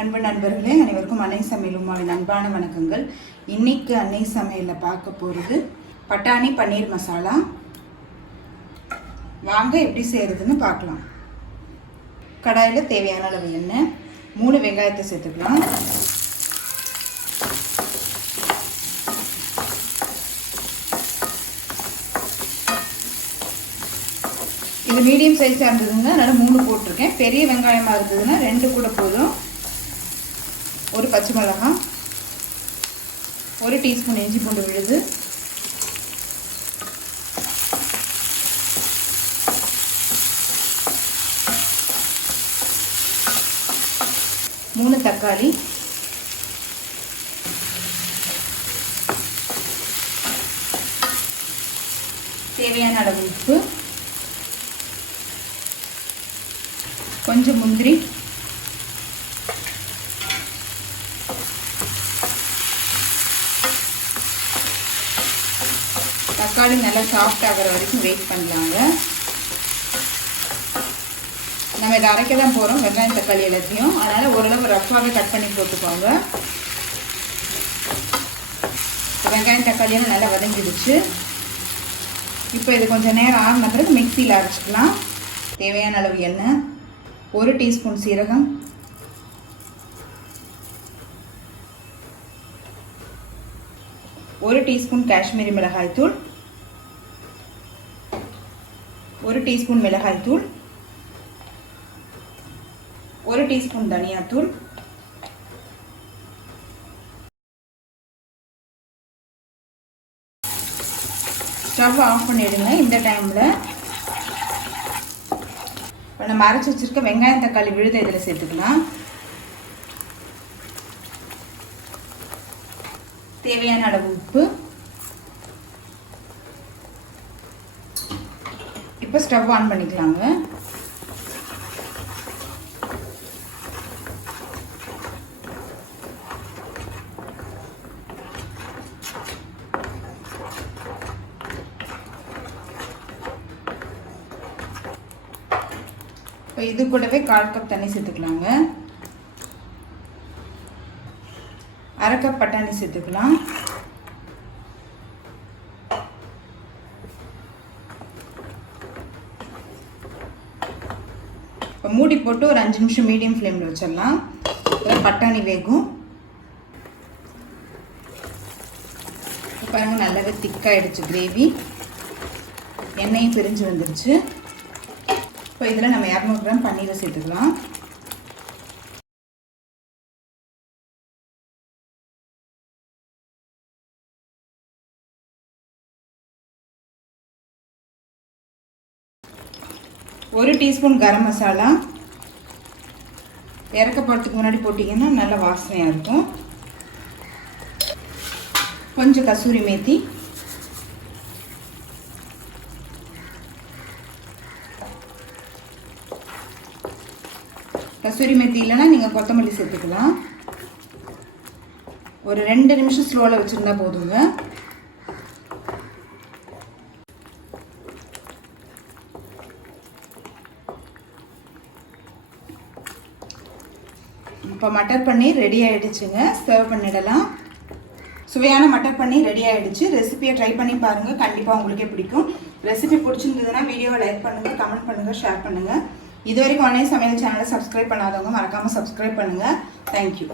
அன்பு நண்பர்களே, அனைவருக்கும் அன்னை சமையல் உமாவின் அன்பான வணக்கங்கள். இன்னைக்கு அன்னை சமையலில் பார்க்க போகிறது பட்டாணி பன்னீர் மசாலா. வாங்க எப்படி செய்கிறதுன்னு பார்க்கலாம். கடாயில் தேவையான அளவு எண்ணெய், 3 வெங்காயத்தை சேர்த்துக்கலாம். இது மீடியம் சைஸாக இருந்ததுன்னா அதனால் 3 போட்டிருக்கேன். பெரிய வெங்காயமாக இருந்ததுன்னா 2 கூட போதும். ஒரு பச்சை மிளகாய், 1 டீஸ்பூன் இஞ்சி பூண்டு விழுது, மூணு தக்காளி, தேவையான அளவு உப்பு, கொஞ்சம் முந்திரி, தக்காளி நல்லா சாஃப்ட் ஆகிற வரைக்கும் வெயிட் பண்ணலாங்க. நம்ம இதை அரைக்க தான் போகிறோம், வெங்காயம் தக்காளி எல்லாத்தையும். அதனால் ஓரளவு ரஃப்பாகவே கட் பண்ணி போட்டுக்கோங்க. வெங்காயம் தக்காளியெல்லாம் நல்லா வதங்கிடுச்சு. இப்போ இது கொஞ்சம் நேரம் ஆறின பிறகு மிக்சியில் அரைச்சிக்கலாம். தேவையான அளவு எண்ணெய், 1 டீஸ்பூன் சீரகம், 1 டீஸ்பூன் காஷ்மீரி மிளகாய்த்தூள், 1 டீஸ்பூன் மிளகாய்த்தூள், 1 டீஸ்பூன் தனியாத்தூள், ஸ்டவ் ஆஃப் பண்ணிடுங்க. இந்த டைமில் இப்போ நம்ம அரைச்சி வச்சுருக்க வெங்காயம் தக்காளி விழுத இதில் சேர்த்துக்கலாம். தேவையான அளவு உப்பு. இப்போ ஸ்டவ் ஆன் பண்ணிக்கலாங்க. இப்போ இது கூடவே 1/4 கப் தண்ணி சேர்த்துக்கலாங்க. 1/2 கப் பட்டாணி சேர்த்துக்கலாம். இப்போ மூடி போட்டு ஒரு 5 நிமிஷம் மீடியம் ஃப்ளேமில் வச்சிடலாம். பட்டாணி வேகும். பாருங்கள், நல்லாவே திக்காயிடுச்சு கிரேவி. எண்ணெயும் பிரிஞ்சு வந்துருச்சு. இப்போ இதில் நம்ம 200 கிராம் பன்னீரை சேர்த்துக்கலாம். ஒரு டீஸ்பூன் கரம் மசாலா. இறக்க போகிறதுக்கு முன்னாடி போட்டிங்கன்னா நல்ல வாசனையாக இருக்கும். கொஞ்சம் கசூரி மேத்தி, கசூரி மேத்தி இல்லைன்னா நீங்கள் கொத்தமல்லி சேர்த்துக்கலாம். ஒரு 2 நிமிஷம் ஸ்லோவில் வச்சுருந்தா போதுங்க. இப்போ மட்டர் பன்னீர் ரெடி ஆகிடுச்சுங்க. சர்வ் பண்ணிடலாம். சுவையான மட்டர் பன்னீர் ரெடி ஆகிடுச்சு. ரெசிபியை ட்ரை பண்ணி பாருங்கள், கண்டிப்பாக உங்களுக்கே பிடிக்கும். ரெசிபி பிடிச்சிருந்ததுன்னா வீடியோவை லைக் பண்ணுங்கள், கமெண்ட் பண்ணுங்கள், ஷேர் பண்ணுங்கள். இது வரைக்கும் அன்னை சமையல் சேனலை சப்ஸ்கிரைப் பண்ணாதவங்க மறக்காமல் சப்ஸ்கிரைப் பண்ணுங்கள். தேங்க்யூ.